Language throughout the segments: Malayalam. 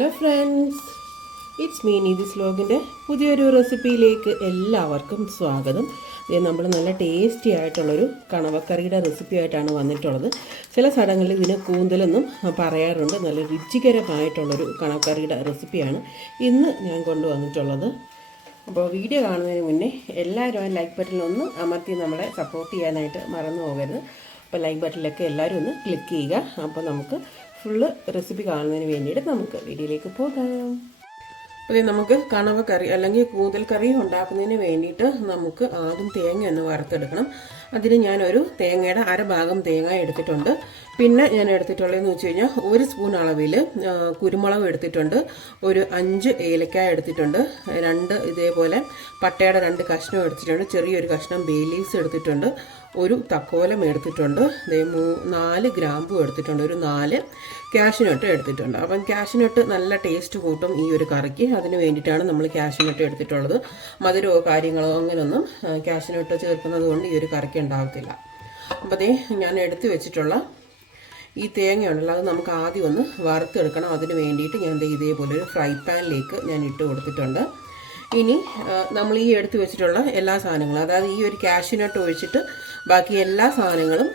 Hello friends it's me Neethi's വ്ലോഗിന്റെ പുതിയൊരു റെസിപ്പിയിലേക്ക് എല്ലാവർക്കും സ്വാഗതം. ഇത് നമ്മൾ നല്ല ടേസ്റ്റി ആയിട്ടുള്ളൊരു കണവക്കറിയുടെ റെസിപ്പി ആയിട്ടാണ് വന്നിട്ടുള്ളത്. ചില സ്ഥലങ്ങളിൽ ഇതിന് കൂന്തലെന്നും പറയാറുണ്ട്. നല്ല രുചികരമായിട്ടുള്ളൊരു കണവക്കറിയുടെ റെസിപ്പിയാണ് ഇന്ന് ഞാൻ കൊണ്ടുവന്നിട്ടുള്ളത്. അപ്പോൾ വീഡിയോ കാണുന്നതിന് മുന്നേ എല്ലാവരും ആ ലൈക്ക് ബട്ടണിൽ ഒന്ന് അമർത്തി നമ്മളെ സപ്പോർട്ട് ചെയ്യാനായിട്ട് മറന്നു പോകരുത്. അപ്പോൾ ലൈക്ക് ബട്ടണിലൊക്കെ എല്ലാവരും ഒന്ന് ക്ലിക്ക് ചെയ്യുക. അപ്പോൾ നമുക്ക് ഫുള്ള് റെസിപ്പി കാണുന്നതിന് വേണ്ടിയിട്ട് നമുക്ക് വീഡിയോയിലേക്ക് പോകാം. അപ്പോൾ നമുക്ക് കണവ കറി അല്ലെങ്കിൽ കൂതൽ കറി ഉണ്ടാക്കുന്നതിന് വേണ്ടിയിട്ട് നമുക്ക് ആദ്യം തേങ്ങ ഒന്ന് വറുത്തെടുക്കണം. അതിന് ഞാനൊരു തേങ്ങയുടെ അരഭാഗം തേങ്ങ എടുത്തിട്ടുണ്ട്. പിന്നെ ഞാൻ എടുത്തിട്ടുള്ളതെന്ന് വെച്ച് കഴിഞ്ഞാൽ ഒരു സ്പൂൺ അളവിൽ കുരുമുളക് എടുത്തിട്ടുണ്ട്. ഒരു അഞ്ച് ഏലക്കായ എടുത്തിട്ടുണ്ട്. രണ്ട് ഇതേപോലെ പട്ടയുടെ രണ്ട് കഷ്ണം എടുത്തിട്ടുണ്ട്. ചെറിയൊരു കഷ്ണം ബേ ലീവ്സ് എടുത്തിട്ടുണ്ട്. ഒരു തക്കോലം എടുത്തിട്ടുണ്ട്. മൂ നാല് ഗ്രാമ്പും എടുത്തിട്ടുണ്ട്. ഒരു നാല് ക്യാഷിനൊട്ട് എടുത്തിട്ടുണ്ട്. അപ്പം ക്യാഷിനൊട്ട് നല്ല ടേസ്റ്റ് കൂട്ടും ഈ ഒരു കറിക്ക്. അതിന് വേണ്ടിയിട്ടാണ് നമ്മൾ ക്യാഷിനൊട്ട് എടുത്തിട്ടുള്ളത്. മധുരമോ കാര്യങ്ങളോ അങ്ങനെയൊന്നും ക്യാഷിനൊട്ട് ചേർക്കുന്നത് കൊണ്ട് ഈ ഒരു കറിക്ക് ഉണ്ടാകത്തില്ല അപ്പോൾ അതേ ഞാൻ എടുത്തു വെച്ചിട്ടുള്ള ഈ തേങ്ങ ഉണ്ടല്ലോ അത് നമുക്ക് ആദ്യം ഒന്ന് വറുത്തെടുക്കണം. അതിന് വേണ്ടിയിട്ട് ഞാൻ ഇതേപോലെ ഒരു ഫ്രൈ പാനിലേക്ക് ഞാൻ ഇട്ട് കൊടുത്തിട്ടുണ്ട്. ഇനി നമ്മൾ ഈ എടുത്തു വെച്ചിട്ടുള്ള എല്ലാ സാധനങ്ങളും അതായത് ഈ ഒരു ക്യാഷിനൊട്ട് ഒഴിച്ചിട്ട് ബാക്കി എല്ലാ സാധനങ്ങളും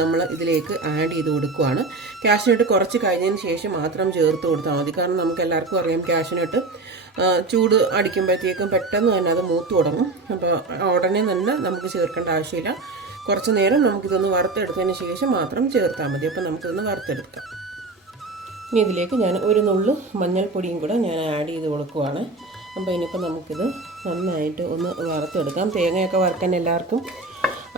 നമ്മൾ ഇതിലേക്ക് ആഡ് ചെയ്ത് കൊടുക്കുവാണ്. ക്യാഷിനോട്ട് കുറച്ച് കഴിഞ്ഞതിന് ശേഷം മാത്രം ചേർത്ത് കൊടുത്താൽ മതി. കാരണം നമുക്ക് എല്ലാവർക്കും അറിയാം ക്യാഷിനോട്ട് ചൂട് അടിക്കുമ്പോഴത്തേക്കും പെട്ടെന്ന് തന്നെ അത് മൂത്ത് തുടങ്ങും. അപ്പോൾ ഉടനെ തന്നെ നമുക്ക് ചേർക്കേണ്ട ആവശ്യമില്ല. കുറച്ച് നേരം നമുക്കിതൊന്ന് വറുത്തെടുത്തതിന് ശേഷം മാത്രം ചേർത്താൽ മതി. അപ്പോൾ നമുക്കിതൊന്ന് വറുത്തെടുക്കാം. ഇനി ഇതിലേക്ക് ഞാൻ ഒരു നുള്ളു മഞ്ഞൾപ്പൊടിയും കൂടെ ഞാൻ ആഡ് ചെയ്ത് കൊടുക്കുവാണ്. അപ്പോൾ ഇനിയിപ്പോൾ നമുക്കിത് നന്നായിട്ട് ഒന്ന് വറുത്തെടുക്കാം. തേങ്ങയൊക്കെ വറുക്കാൻ എല്ലാവർക്കും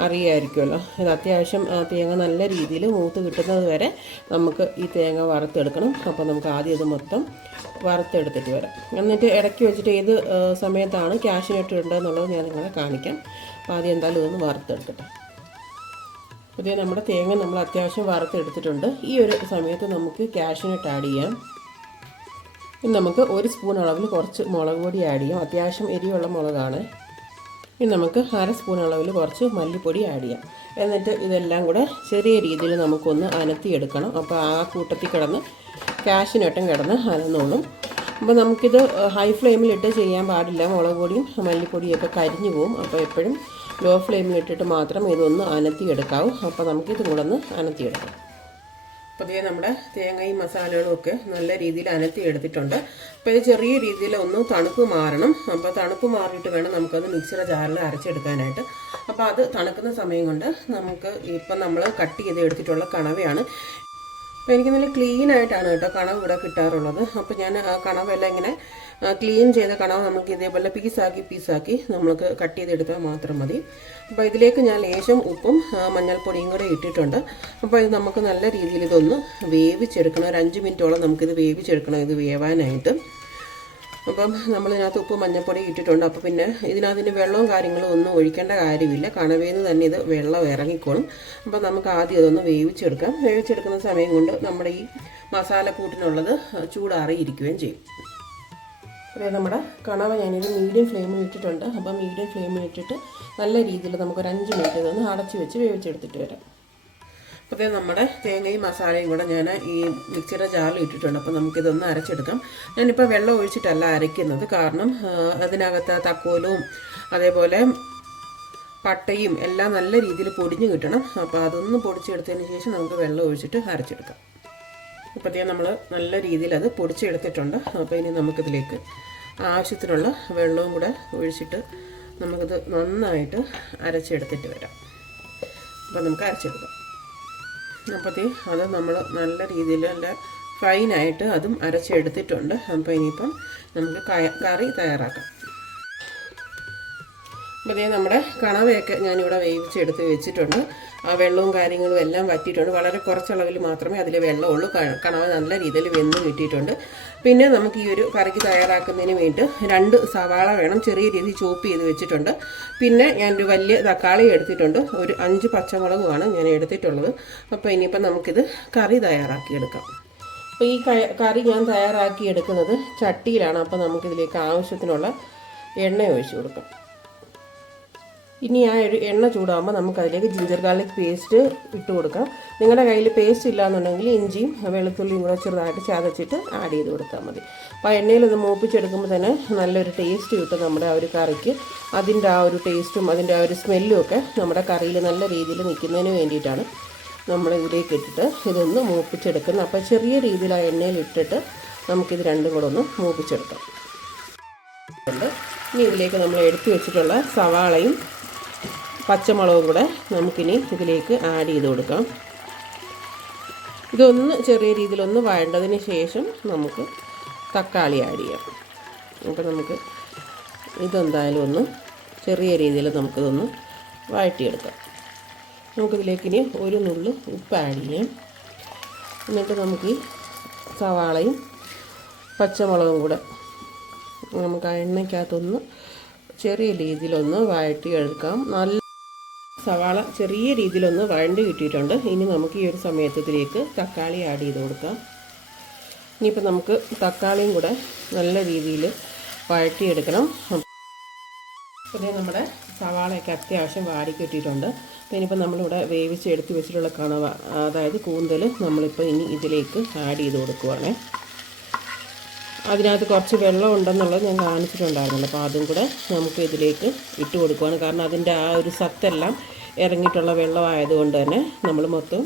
അറിയാമായിരിക്കുമല്ലോ ഇത് അത്യാവശ്യം തേങ്ങ നല്ല രീതിയിൽ മൂത്ത് കിട്ടുന്നത് വരെ നമുക്ക് ഈ തേങ്ങ വറുത്തെടുക്കണം. അപ്പോൾ നമുക്ക് ആദ്യം ഇത് മൊത്തം വറുത്തെടുത്തിട്ട് വരാം. എന്നിട്ട് ഇടയ്ക്ക് വെച്ചിട്ട് ഏത് സമയത്താണ് ക്യാഷിനിട്ട് ഇടേണ്ടതെന്നുള്ളത് ഞാൻ നിങ്ങളെ കാണിക്കാം. അപ്പോൾ ആദ്യം എന്തായാലും ഇതൊന്ന് വറുത്തെടുക്കട്ടെ. പുതിയ നമ്മുടെ തേങ്ങ നമ്മൾ അത്യാവശ്യം വറുത്തെടുത്തിട്ടുണ്ട്. ഈ ഒരു സമയത്ത് നമുക്ക് കാഷ്യൂനട്ട് ആഡ് ചെയ്യാം. നമുക്ക് ഒരു സ്പൂൺ അളവിൽ കുറച്ച് മുളക് പൊടി ആഡ് ചെയ്യാം. അത്യാവശ്യം എരിയുള്ള മുളകാണ്. ഇനി നമുക്ക് അര സ്പൂൺ അളവിൽ കുറച്ച് മല്ലിപ്പൊടി ആഡ് ചെയ്യാം. എന്നിട്ട് ഇതെല്ലാം കൂടെ ചെറിയ രീതിയിൽ നമുക്കൊന്ന് അനത്തിയെടുക്കണം. അപ്പോൾ ആ കൂട്ടത്തിൽ കിടന്ന് കാഷ്യൂനട്ടും കിടന്ന് അനന്നോളും. അപ്പോൾ നമുക്കിത് ഹൈ ഫ്ലെയിമിലിട്ട് ചെയ്യാൻ പാടില്ല. മുളക് പൊടിയും മല്ലിപ്പൊടിയൊക്കെ കരിഞ്ഞു പോകും അപ്പോൾ എപ്പോഴും ലോ ഫ്ലെയിമിലിട്ടിട്ട് മാത്രം ഇതൊന്ന് അനത്തിയെടുക്കാവും. അപ്പോൾ നമുക്കിത് കൂടെ ഒന്ന് അനത്തിയെടുക്കാം. ഇതേ നമ്മുടെ തേങ്ങയും മസാലകളും ഒക്കെ നല്ല രീതിയിൽ അനത്തി എടുത്തിട്ടുണ്ട്. അപ്പോൾ ഇത് ചെറിയ രീതിയിൽ ഒന്ന് തണുപ്പ് മാറണം. അപ്പോൾ തണുപ്പ് മാറിയിട്ട് വേണം നമുക്കത് മിക്സിയുടെ ജാറിൽ അരച്ചെടുക്കാനായിട്ട്. അപ്പോൾ അത് തണുക്കുന്ന സമയം കൊണ്ട് നമുക്ക് ഇപ്പം നമ്മൾ കട്ട് ചെയ്ത് എടുത്തിട്ടുള്ള കണവയാണ്. അപ്പോൾ എനിക്ക് നല്ല ക്ലീൻ ആയിട്ടാണ് കേട്ടോ കണവ് ഇവിടെ കിട്ടാറുള്ളത്. അപ്പോൾ ഞാൻ ആ കണവെല്ലാം ഇങ്ങനെ ക്ലീൻ ചെയ്ത കണവ് നമുക്ക് ഇതേപോലെ പീസാക്കി പീസാക്കി നമുക്ക് കട്ട് ചെയ്തെടുത്താൽ മാത്രം മതി. അപ്പോൾ ഇതിലേക്ക് ഞാൻ ലേശം ഉപ്പും മഞ്ഞൾപ്പൊടിയും കൂടെ ഇട്ടിട്ടുണ്ട്. അപ്പോൾ ഇത് നമുക്ക് നല്ല രീതിയിൽ ഇതൊന്ന് വേവിച്ചെടുക്കണം. ഒരു അഞ്ച് മിനിറ്റോളം നമുക്കിത് വേവിച്ചെടുക്കണം ഇത് വേവാനായിട്ട്. അപ്പം നമ്മളിതിനകത്ത് ഉപ്പ് മഞ്ഞൾപ്പൊടി ഇട്ടിട്ടുണ്ട്. അപ്പോൾ പിന്നെ ഇതിനകത്തിന് വെള്ളവും കാര്യങ്ങളും ഒന്നും ഒഴിക്കേണ്ട കാര്യമില്ല. കണവേന്ന് തന്നെ ഇത് വെള്ളം ഇറങ്ങിക്കോളും. അപ്പോൾ നമുക്ക് ആദ്യം അതൊന്ന് വേവിച്ചെടുക്കാം. വേവിച്ചെടുക്കുന്ന സമയം കൊണ്ട് നമ്മുടെ ഈ മസാലക്കൂട്ടിനുള്ളത് ചൂടാറിയിരിക്കുകയും ചെയ്യും. അതായത് നമ്മുടെ കണവ ഞാനൊരു മീഡിയം ഫ്ലെയിമിൽ ഇട്ടിട്ടുണ്ട്. അപ്പോൾ മീഡിയം ഫ്ലെയിമിൽ ഇട്ടിട്ട് നല്ല രീതിയിൽ നമുക്കൊരു അഞ്ച് മിനിറ്റ് ഇതൊന്ന് അടച്ച് വെച്ച് വേവിച്ചെടുത്തിട്ട് വരാം. അപ്പോൾ നമ്മുടെ തേങ്ങയും മസാലയും കൂടെ ഞാൻ ഈ മിക്സിയുടെ ജാറിൽ ഇട്ടിട്ടുണ്ട്. അപ്പോൾ നമുക്കിതൊന്ന് അരച്ചെടുക്കാം. ഞാനിപ്പോൾ വെള്ളം ഒഴിച്ചിട്ടല്ല അരയ്ക്കുന്നത്. കാരണം അതിനകത്ത് തക്കോലും അതേപോലെ പട്ടയും എല്ലാം നല്ല രീതിയിൽ പൊടിഞ്ഞ് കിട്ടണം. അപ്പോൾ അതൊന്ന് പൊടിച്ചെടുത്തതിന് ശേഷം നമുക്ക് വെള്ളം ഒഴിച്ചിട്ട് അരച്ചെടുക്കാം. ഇപ്പോഴത്തേ നമ്മൾ നല്ല രീതിയിൽ അത് പൊടിച്ചെടുത്തിട്ടുണ്ട്. അപ്പോൾ ഇനി നമുക്കിതിലേക്ക് ആവശ്യത്തിനുള്ള വെള്ളവും കൂടെ ഒഴിച്ചിട്ട് നമുക്കിത് നന്നായിട്ട് അരച്ചെടുത്തിട്ട് വരാം. അപ്പോൾ നമുക്ക് അരച്ചെടുക്കാം. അപ്പോഴത്തേ അത് നമ്മൾ നല്ല രീതിയിൽ നല്ല ഫൈനായിട്ട് അതും അരച്ചെടുത്തിട്ടുണ്ട്. അപ്പോൾ ഇനിയിപ്പം നമുക്ക് കറി തയ്യാറാക്കാം. അപ്പോൾ ദേ നമ്മുടെ കണവയൊക്കെ ഞാനിവിടെ വേവിച്ചെടുത്ത് വെച്ചിട്ടുണ്ട്. ആ വെള്ളവും കാര്യങ്ങളും എല്ലാം വറ്റിയിട്ടുണ്ട്. വളരെ കുറച്ചളവിൽ മാത്രമേ അതിൽ വെള്ളമുള്ളൂ. കണവ നല്ല രീതിയിൽ വെന്ത് കിട്ടിയിട്ടുണ്ട്. പിന്നെ നമുക്ക് ഈ ഒരു കറിക്ക് തയ്യാറാക്കുന്നതിന് വേണ്ടി രണ്ട് സവാള വേണം. ചെറിയ രീതിയിൽ ചോപ്പ് ചെയ്ത് വെച്ചിട്ടുണ്ട്. പിന്നെ ഞാനൊരു വലിയ തക്കാളി എടുത്തിട്ടുണ്ട്. ഒരു അഞ്ച് പച്ചമുളകുമാണ് ഞാൻ എടുത്തിട്ടുള്ളത്. അപ്പോൾ ഇനിയിപ്പോൾ നമുക്കിത് കറി തയ്യാറാക്കിയെടുക്കാം. അപ്പോൾ ഈ കറി ഞാൻ തയ്യാറാക്കി എടുക്കുന്നത് ചട്ടിയിലാണ്. അപ്പോൾ നമുക്കിതിലേക്ക് ആവശ്യത്തിനുള്ള എണ്ണ ഒഴിച്ചു കൊടുക്കാം. ഇനി ആ ഒരു എണ്ണ ചൂടാകുമ്പോൾ നമുക്കതിലേക്ക് ജിഞ്ചർ ഗാർലിക് പേസ്റ്റ് ഇട്ട് കൊടുക്കാം. നിങ്ങളുടെ കയ്യിൽ പേസ്റ്റ് ഇല്ലാന്നുണ്ടെങ്കിൽ ഇഞ്ചിയും വെളുത്തുള്ളിയും കൂടെ ചെറുതായിട്ട് ചതച്ചിട്ട് ആഡ് ചെയ്ത് കൊടുത്താൽ മതി. അപ്പോൾ എണ്ണയിൽ ഒന്ന് മൂപ്പിച്ചെടുക്കുമ്പോൾ തന്നെ നല്ലൊരു ടേസ്റ്റ് കിട്ടും നമ്മുടെ ആ ഒരു കറിക്ക്. അതിന്റെ ആ ഒരു ടേസ്റ്റും അതിന്റെ ആ ഒരു സ്മെല്ലും ഒക്കെ നമ്മുടെ കറിയിൽ നല്ല രീതിയിൽ നിൽക്കുന്നതിന് വേണ്ടിയിട്ടാണ് നമ്മൾ ഇതിലേക്ക് ഇട്ടിട്ട് ഇതൊന്ന് മൂപ്പിച്ചെടുക്കുന്നത്. അപ്പോൾ ചെറിയ രീതിയിൽ ആ എണ്ണയിൽ ഇട്ടിട്ട് നമുക്കിത് രണ്ടും കൂടെ ഒന്ന് മൂപ്പിച്ചെടുക്കാം. ഇനി ഇതിലേക്ക് നമ്മൾ എടുത്തു വെച്ചിട്ടുള്ള സവാളയും പച്ചമുളകും കൂടെ നമുക്കിനി ഇതിലേക്ക് ആഡ് ചെയ്ത് കൊടുക്കാം. ഇതൊന്ന് ചെറിയ രീതിയിലൊന്ന് വഴണ്ടതിന് ശേഷം നമുക്ക് തക്കാളി ആഡ് ചെയ്യാം. അപ്പോൾ നമുക്ക് ഇതെന്തായാലും ഒന്ന് ചെറിയ രീതിയിൽ നമുക്കിതൊന്ന് വഴറ്റിയെടുക്കാം. നമുക്കിതിലേക്ക് ഇനി ഒരു നുള്ളു ഉപ്പ് ആഡ് ചെയ്യാം. എന്നിട്ട് നമുക്ക് സവാളയും പച്ചമുളകും കൂടെ നമുക്ക് ആ എണ്ണയ്ക്കകത്തൊന്ന് ചെറിയ രീതിയിലൊന്ന് വഴറ്റിയെടുക്കാം. നല്ല സവാള ചെറിയ രീതിയിലൊന്ന് വഴണ്ട് കിട്ടിയിട്ടുണ്ട്. ഇനി നമുക്ക് ഈ ഒരു സമയത്തിലേക്ക് തക്കാളി ആഡ് ചെയ്ത് കൊടുക്കാം. ഇനിയിപ്പോൾ നമുക്ക് തക്കാളിയും കൂടെ നല്ല രീതിയിൽ വഴറ്റിയെടുക്കണം. പിന്നെ നമ്മുടെ സവാളയൊക്കെ അത്യാവശ്യം വാടി കിട്ടിയിട്ടുണ്ട്. അപ്പോൾ ഇനിയിപ്പോൾ നമ്മളിവിടെ വേവിച്ച് എടുത്ത് വെച്ചിട്ടുള്ള കണവ അതായത് കൂന്തൽ നമ്മളിപ്പോൾ ഇനി ഇതിലേക്ക് ആഡ് ചെയ്ത് കൊടുക്കുവാണേ. അതിനകത്ത് കുറച്ച് വെള്ളം ഉണ്ടെന്നുള്ളത് ഞാൻ കാണിച്ചിട്ടുണ്ടായിരുന്നല്ലോ അപ്പോൾ അതും കൂടെ നമുക്ക് ഇതിലേക്ക് ഇട്ട് കൊടുക്കുവാണ്. കാരണം അതിന്റെ ആ ഒരു സത്തെല്ലാം ഇറങ്ങിയിട്ടുള്ള വെള്ളമായതുകൊണ്ട് തന്നെ നമ്മൾ മൊത്തം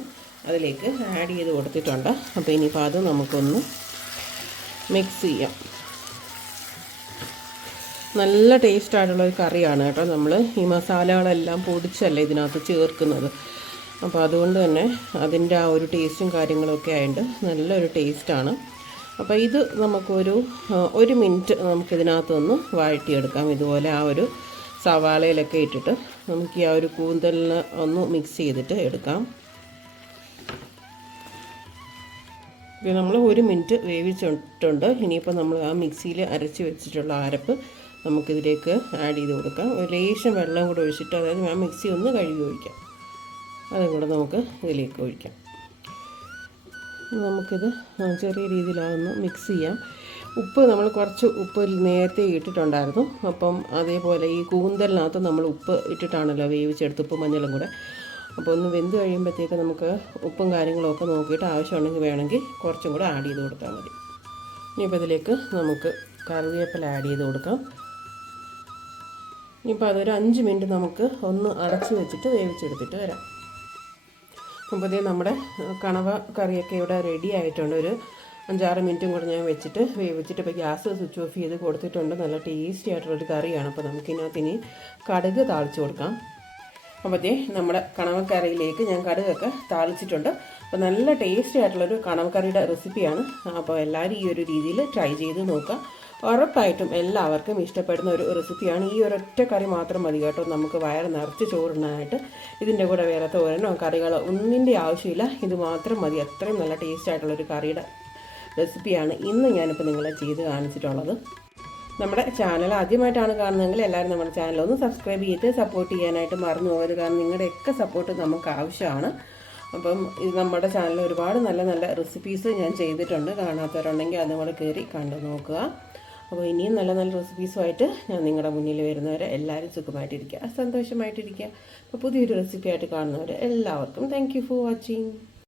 അതിലേക്ക് ആഡ് ചെയ്ത് കൊടുത്തിട്ടുണ്ട്. അപ്പോൾ ഇനിയിപ്പോൾ അത് നമുക്കൊന്ന് മിക്സ് ചെയ്യാം. നല്ല ടേസ്റ്റ് ആയിട്ടുള്ള ഒരു കറിയാണ് കേട്ടോ നമ്മൾ ഈ മസാലകളെല്ലാം പൊടിച്ചല്ല ഇതിനകത്ത് ചേർക്കുന്നത്. അപ്പോൾ അതുകൊണ്ട് തന്നെ അതിന്റെ ആ ഒരു ടേസ്റ്റും കാര്യങ്ങളൊക്കെ ആയിട്ട് നല്ലൊരു ടേസ്റ്റാണ്. അപ്പോൾ ഇത് നമുക്കൊരു ഒരു മിനിറ്റ് നമുക്കിതിനകത്തൊന്ന് വഴറ്റിയെടുക്കാം. ഇതുപോലെ ആ ഒരു സവാളയിലൊക്കെ ഇട്ടിട്ട് നമുക്ക് ആ ഒരു കൂന്തലിന് ഒന്ന് മിക്സ് ചെയ്തിട്ട് എടുക്കാം. ഇത് നമ്മൾ ഒരു മിനിറ്റ് വേവിച്ചിട്ടുണ്ട്. ഇനിയിപ്പോൾ നമ്മൾ ആ മിക്സിയിൽ അരച്ച് വെച്ചിട്ടുള്ള അരപ്പ് നമുക്കിതിലേക്ക് ആഡ് ചെയ്ത് കൊടുക്കാം. ഒരു ലേശം വെള്ളം കൂടെ ഒഴിച്ചിട്ട് അതായത് ആ മിക്സി ഒന്ന് കഴുകി ഒഴിക്കാം. അതും കൂടെ നമുക്ക് ഇതിലേക്ക് ഒഴിക്കാം. നമുക്കിത് ചെറിയ രീതിയിലാവുന്നു മിക്സ് ചെയ്യാം. ഉപ്പ് നമ്മൾ കുറച്ച് ഉപ്പ് നേരത്തെ ഇട്ടിട്ടുണ്ടായിരുന്നു. അപ്പം അതേപോലെ ഈ കൂന്തലിനകത്ത് നമ്മൾ ഉപ്പ് ഇട്ടിട്ടാണല്ലോ വേവിച്ചെടുത്ത് ഉപ്പ് മഞ്ഞളും കൂടെ. അപ്പോൾ ഒന്ന് വെന്ത് കഴിയുമ്പോഴത്തേക്ക് നമുക്ക് ഉപ്പും കാര്യങ്ങളൊക്കെ നോക്കിയിട്ട് ആവശ്യമുണ്ടെങ്കിൽ വേണമെങ്കിൽ കുറച്ചും കൂടെ ആഡ് ചെയ്ത് കൊടുത്താൽ മതി. ഇനിയിപ്പോൾ ഇതിലേക്ക് നമുക്ക് കറിവേപ്പില ആഡ് ചെയ്ത് കൊടുക്കാം. ഇനിയിപ്പോൾ അതൊരു അഞ്ച് മിനിറ്റ് നമുക്ക് ഒന്ന് അടച്ച് വെച്ചിട്ട് വേവിച്ചെടുത്തിട്ട് വരാം. അപ്പോൾ നമ്മുടെ കണവ കറിയൊക്കെ ഇവിടെ റെഡി ആയിട്ടുണ്ട്. ഒരു അഞ്ചാറ് മിനിറ്റും കൂടെ ഞാൻ വെച്ചിട്ട് വേവിച്ചിട്ട് ഇപ്പോൾ ഗ്യാസ് സ്വിച്ച് ഓഫ് ചെയ്ത് കൊടുത്തിട്ടുണ്ട്. നല്ല ടേസ്റ്റി ആയിട്ടുള്ളൊരു കറിയാണ്. അപ്പോൾ നമുക്കിനകത്ത് ഇനി കടുക് താളിച്ച് കൊടുക്കാം. അപ്പോഴത്തേ നമ്മുടെ കണവക്കറിയിലേക്ക് ഞാൻ കടുകൊക്കെ താളിച്ചിട്ടുണ്ട്. അപ്പോൾ നല്ല ടേസ്റ്റി ആയിട്ടുള്ളൊരു കണവക്കറിയുടെ റെസിപ്പിയാണ് അപ്പോൾ എല്ലാവരും ഈ ഒരു രീതിയിൽ ട്രൈ ചെയ്ത് നോക്കുക. ഉറപ്പായിട്ടും എല്ലാവർക്കും ഇഷ്ടപ്പെടുന്ന ഒരു റെസിപ്പിയാണ് ഈ ഒരൊറ്റ കറി മാത്രം മതി കേട്ടോ. നമുക്ക് വയറ് നിറച്ച് ചോറിനായിട്ട് ഇതിന്റെ കൂടെ വേറെ തോരനോ കറികളോ ഒന്നിന്റെ ആവശ്യമില്ല. ഇത് മാത്രം മതി. അത്രയും നല്ല ടേസ്റ്റ് ആയിട്ടുള്ള ഒരു കറിയുടെ റെസിപ്പിയാണ് ഇന്ന് ഞാനിപ്പോൾ നിങ്ങളെ ചെയ്ത് കാണിച്ചിട്ടുള്ളത്. നമ്മുടെ ചാനൽ ആദ്യമായിട്ടാണ് കാണുന്നതെങ്കിൽ എല്ലാവരും നമ്മുടെ ചാനൽ ഒന്ന് സബ്സ്ക്രൈബ് ചെയ്ത് സപ്പോർട്ട് ചെയ്യാനായിട്ട് മറന്നു പോകരുത്. കാരണം നിങ്ങളുടെയൊക്കെ സപ്പോർട്ട് നമുക്ക് ആവശ്യമാണ്. അപ്പം ഇത് നമ്മുടെ ചാനലിൽ ഒരുപാട് നല്ല നല്ല റെസിപ്പീസ് ഞാൻ ചെയ്തിട്ടുണ്ട്. കാണാത്തവരുണ്ടെങ്കിൽ അതും കൂടെ കയറി കണ്ടു നോക്കുക. അപ്പോൾ ഇനിയും നല്ല നല്ല റെസിപ്പീസുമായിട്ട് ഞാൻ നിങ്ങളുടെ മുന്നിൽ വരുന്നവരെ എല്ലാവരും സുഖമായിട്ടിരിക്കുക സന്തോഷമായിട്ടിരിക്കുക. അപ്പോൾ പുതിയൊരു റെസിപ്പിയായിട്ട് കാണുന്നവർ എല്ലാവർക്കും താങ്ക് ഫോർ വാച്ചിങ്